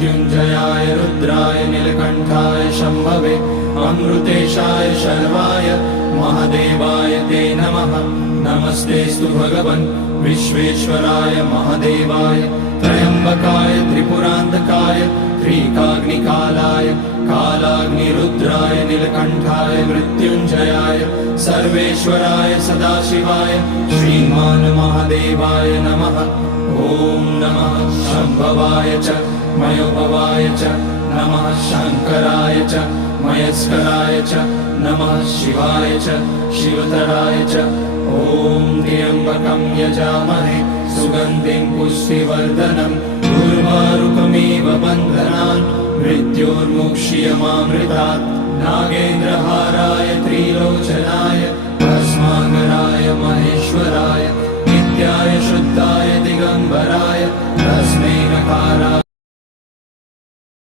मृत्युञ्जयाय रुद्राय नीलकण्ठाय शम्भवे अमृतेशाय शर्वाय महादेवाय ते नमः। नमस्तेऽस्तु भगवन् विश्वेश्वराय महादेवाय त्र्यम्बकाय त्रिपुरान्तकाय त्रिकाग्निकालाय कालाग्निरुद्राय नीलकण्ठाय मृत्युञ्जयाय सर्वेश्वराय सदाशिवाय श्रीमान् महादेवाय नमः। ॐ नमः शम्भवाय च मयोभवाय च नमः शङ्कराय च मयस्कराय च नमः शिवाय च शिवतराय च। ॐ त्र्यम्बकं यजामहे सुगन्धिं पुष्टिवर्धनम् उर्वारुकमिव बन्धनान् मृत्योर्मुक्ष्यमामृतात्। नागेन्द्रहाराय त्रिलोचनाय भस्माकराय महेश्वराय नित्याय शुद्धाय दिगम्बराय तस्मै नकाराय